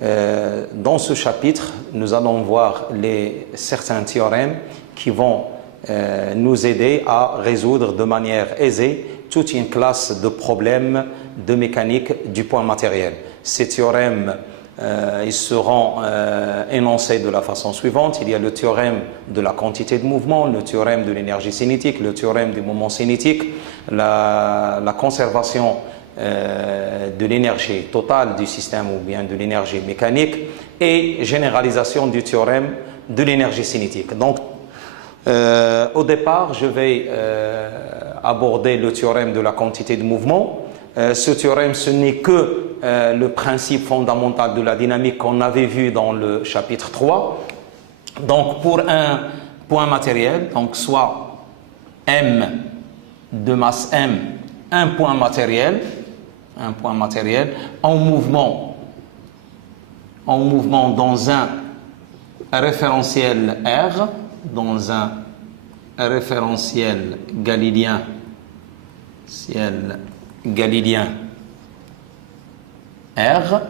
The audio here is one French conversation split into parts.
Dans ce chapitre, nous allons voir certains théorèmes qui vont nous aider à résoudre de manière aisée toute une classe de problèmes de mécanique du point matériel. Ces théorèmes, ils seront énoncés de la façon suivante. Il y a le théorème de la quantité de mouvement, le théorème de l'énergie cinétique, le théorème du moment cinétique, la conservation de l'énergie totale du système ou bien de l'énergie mécanique et généralisation du théorème de l'énergie cinétique. Donc, au départ, je vais aborder le théorème de la quantité de mouvement. Ce théorème, ce n'est que le principe fondamental de la dynamique qu'on avait vu dans le chapitre 3. Donc, pour un point matériel, donc soit M de masse M, un point matériel en mouvement dans un référentiel R, dans un référentiel galiléen, R.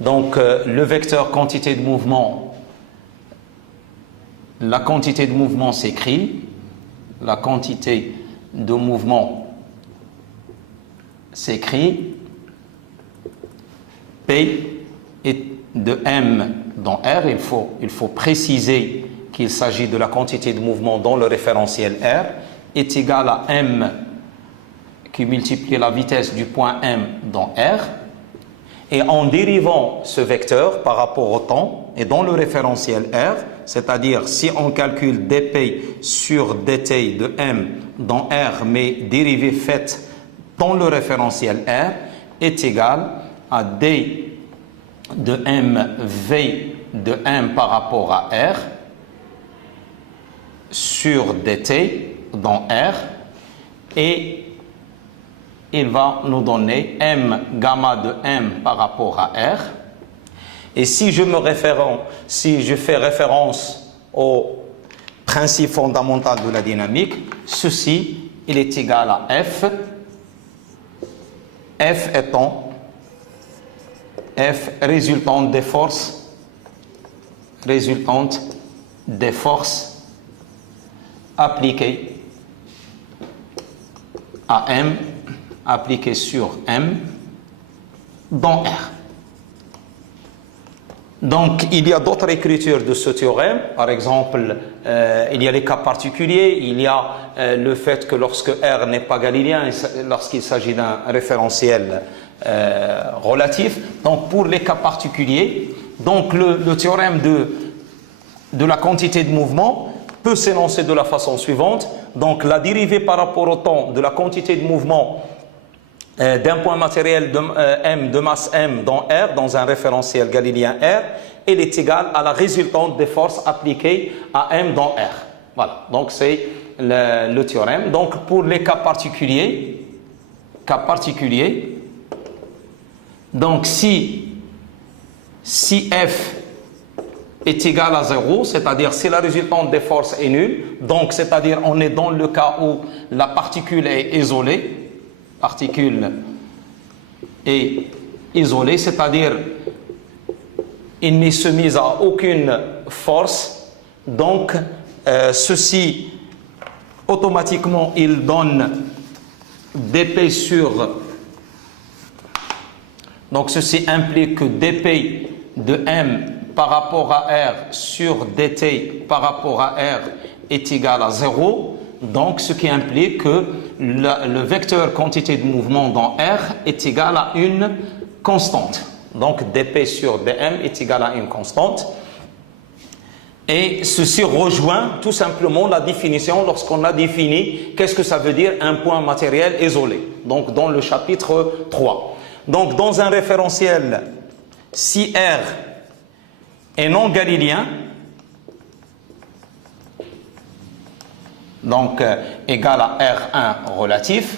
Donc, le vecteur quantité de mouvement, la quantité de mouvement s'écrit, la quantité de mouvement s'écrit P est de M dans R. Il faut préciser qu'il s'agit de la quantité de mouvement dans le référentiel R est égal à M qui multiplie la vitesse du point M dans R. Et en dérivant ce vecteur par rapport au temps et dans le référentiel R, c'est-à-dire si on calcule dP sur dt de M dans R, mais dérivée faite dans le référentiel R est égal à d de M V de M par rapport à R sur dt dans R, et il va nous donner M gamma de M par rapport à R. Et si je fais référence au principe fondamental de la dynamique, ceci, il est égal à F étant F résultante des forces appliquées à M, appliquées sur M dans R. Donc, il y a d'autres écritures de ce théorème. Par exemple, il y a les cas particuliers. Il y a le fait que lorsque R n'est pas galiléen, lorsqu'il s'agit d'un référentiel relatif. Donc, pour les cas particuliers, donc le théorème de la quantité de mouvement peut s'énoncer de la façon suivante. Donc, la dérivée par rapport au temps de la quantité de mouvement d'un point matériel de M de masse M dans R, dans un référentiel galiléen R, elle est égale à la résultante des forces appliquées à M dans R. Voilà, donc c'est le théorème. Donc pour les cas particuliers, donc si F est égal à 0, c'est-à-dire si la résultante des forces est nulle, donc c'est-à-dire on est dans le cas où la particule est isolée, c'est-à-dire il n'est soumise à aucune force, donc ceci automatiquement il donne dP sur, donc ceci implique que dP de M par rapport à R sur dt par rapport à R est égal à 0, donc ce qui implique que le vecteur quantité de mouvement dans R est égal à une constante. Donc dP sur dm est égal à une constante. Et ceci rejoint tout simplement la définition lorsqu'on a défini qu'est-ce que ça veut dire un point matériel isolé. Donc dans le chapitre 3. Donc dans un référentiel, si R est non galiléen, donc égal à R1 relatif,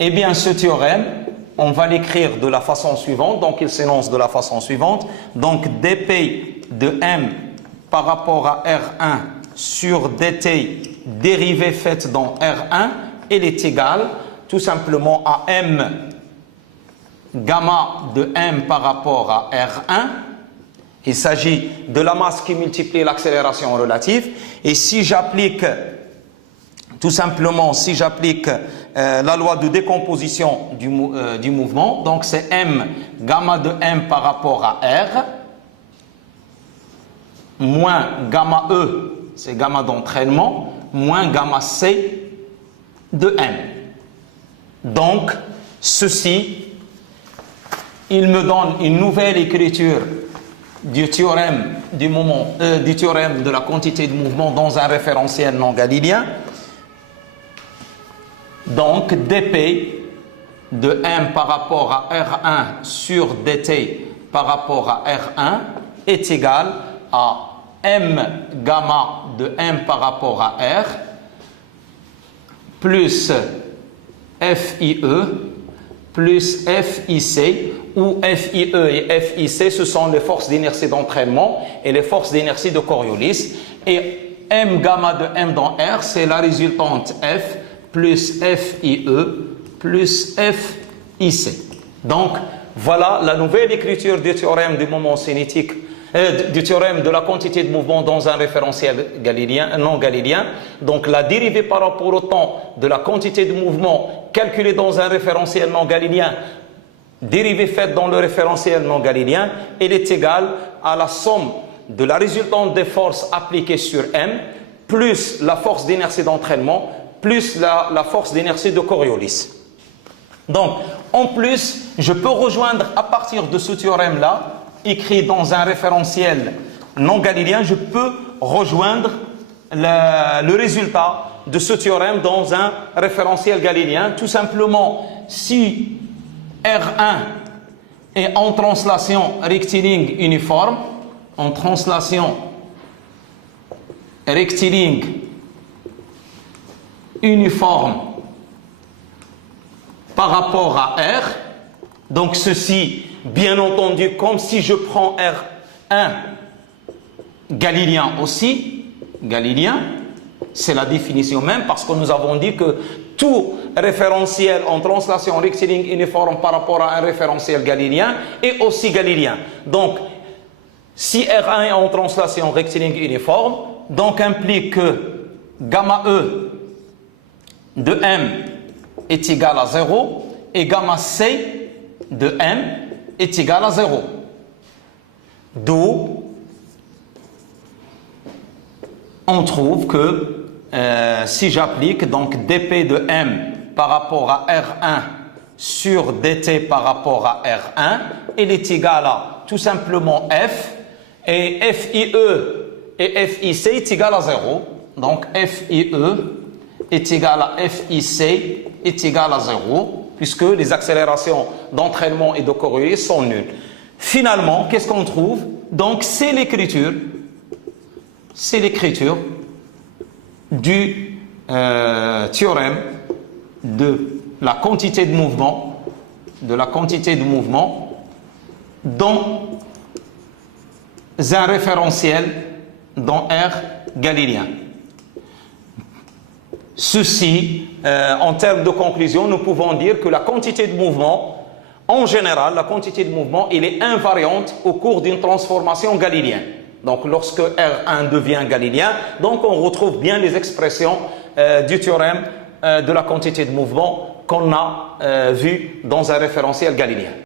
eh bien ce théorème, on va l'écrire de la façon suivante, donc il s'énonce de la façon suivante, donc dP de M par rapport à R1 sur dt dérivée faite dans R1, elle est égale tout simplement à M gamma de M par rapport à R1. Il s'agit de la masse qui multiplie l'accélération relative. Et si j'applique, tout simplement, si j'applique la loi de décomposition du mouvement, donc c'est M, gamma de M par rapport à R, moins gamma E, c'est gamma d'entraînement, moins gamma C de M. Donc, ceci, il me donne une nouvelle écriture du théorème du théorème de la quantité de mouvement dans un référentiel non galiléen. Donc, dp de M par rapport à R1 sur dt par rapport à R1 est égal à M gamma de M par rapport à R plus FIE plus FIC, où FIE et FIC, ce sont les forces d'inertie d'entraînement et les forces d'inertie de Coriolis. Et M gamma de M dans R, c'est la résultante F plus FIE plus FIC. Donc, voilà la nouvelle écriture du théorème du moment cinétique, du théorème de la quantité de mouvement dans un référentiel galiléen, non galiléen. Donc, la dérivée par rapport au temps de la quantité de mouvement calculée dans un référentiel non galiléen, dérivée faite dans le référentiel non galiléen, elle est égale à la somme de la résultante des forces appliquées sur M, plus la force d'inertie d'entraînement, plus la force d'inertie de Coriolis. Donc, en plus, je peux rejoindre à partir de ce théorème-là, écrit dans un référentiel non galiléen, je peux rejoindre le résultat de ce théorème dans un référentiel galiléen. Tout simplement, si R1 est en translation rectiligne uniforme, en translation rectiligne uniforme par rapport à R, donc ceci, bien entendu, comme si je prends R1 galiléen aussi, galiléen, c'est la définition même, parce que nous avons dit que tout référentiel en translation rectiligne uniforme par rapport à un référentiel galiléen est aussi galiléen. Donc, si R1 est en translation rectiligne uniforme, donc implique que gamma E de M est égal à 0 et gamma C de M est égal à 0. D'où on trouve que si j'applique donc dp de M par rapport à R1 sur dt par rapport à R1, il est égal à tout simplement F, et FIE et FIC est égal à 0. Donc FIE est égal à FIC est égal à 0, puisque les accélérations d'entraînement et de Coriolis sont nulles. Finalement, qu'est-ce qu'on trouve? Donc c'est l'écriture du théorème de la quantité de mouvement, dans un référentiel dans R galiléen. Ceci, en termes de conclusion, nous pouvons dire que la quantité de mouvement, en général, la quantité de mouvement, elle est invariante au cours d'une transformation galiléenne. Donc, lorsque R1 devient galiléen, donc on retrouve bien les expressions du théorème de la quantité de mouvement qu'on a vu dans un référentiel galiléen.